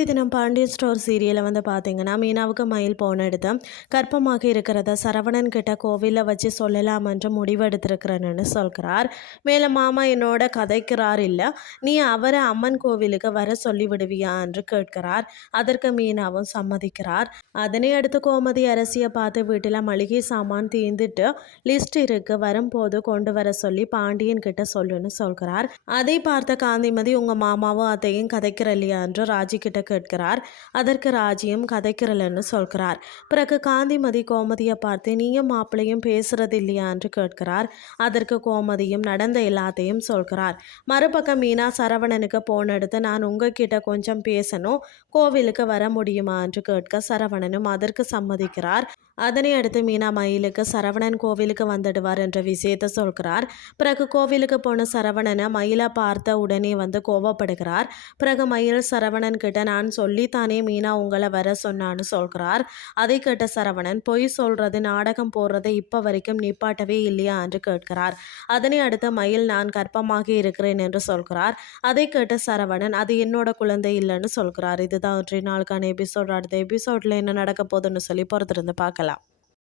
இன்றைய தினம் பாண்டியன் ஸ்டோர் சீரியலை பார்த்தீங்கன்னா மீனாவுக்கு மயில் போன எடுத்து கர்ப்பமாக இருக்கிறத சரவணன் கிட்ட கோவிலில் வச்சு சொல்லலாம் என்று முடிவெடுத்திருக்கிறேன்னு சொல்கிறார். மேலும் மாமா என்னோட கதைக்கிறார் இல்லை, நீ அவரை அம்மன் கோவிலுக்கு வர சொல்லி விடுவியா என்று கேட்கிறார். அதற்கு மீனாவும் சம்மதிக்கிறார். அதனை அடுத்து கோமதி அரசியை பார்த்து வீட்டில் மளிகை சாமான் தீர்ந்துட்டு லிஸ்ட் இருக்கு, வரும்போது கொண்டு வர சொல்லி பாண்டியன் கிட்ட சொல்லுன்னு சொல்கிறார். அதை பார்த்த காந்திமதி உங்க மாமாவும் அத்தையும் கதைக்கிற இல்லையா என்று ராஜி கிட்ட கேட்கிறார். அதற்கு ராஜியும் கதைக்கிறலன்னு சொல்கிறார். பிறகு காந்திமதி கோமதியை பார்த்து நீயும் மாப்பிளையும் பேசுறது இல்லையா என்று கேட்கிறார். அதற்கு கோமதியும் நடந்த எல்லாத்தையும் சொல்கிறார். மறுபக்கம் மீனா சரவணனுக்கு போன் எடுத்து நான் உங்ககிட்ட கொஞ்சம் பேசணும், கோவிலுக்கு வர முடியுமா என்று கேட்க சரவணனும் அதற்கு சம்மதிக்கிறார். அதனை அடுத்து மீனா மயிலுக்கு சரவணன் கோவிலுக்கு வந்துடுவார் என்ற விஷயத்தை சொல்கிறார். பிறகு கோவிலுக்கு போன சரவணனை மயிலை பார்த்த உடனே கோவப்படுகிறார். பிறகு மயில் சரவணன் கிட்ட நான் சொல்லித்தானே மீனா உங்களை வர சொன்னான்னு சொல்கிறார். அதை கேட்ட சரவணன் பொய் சொல்றது நாடகம் போடுறதை இப்போ வரைக்கும் நிப்பாட்டவே இல்லையா என்று கேட்கிறார். அதனை அடுத்து மயில் நான் கர்ப்பமாக இருக்கிறேன் என்று சொல்கிறார். அதை கேட்ட சரவணன் அது என்னோட குழந்தை இல்லைன்னு சொல்கிறார். இதுதான் இன்றைய நாளுக்கான எபிசோட். அடுத்த எபிசோட்ல என்ன நடக்க போகுதுன்னு சொல்லி பொறுத்திருந்து பார்க்கலாம்.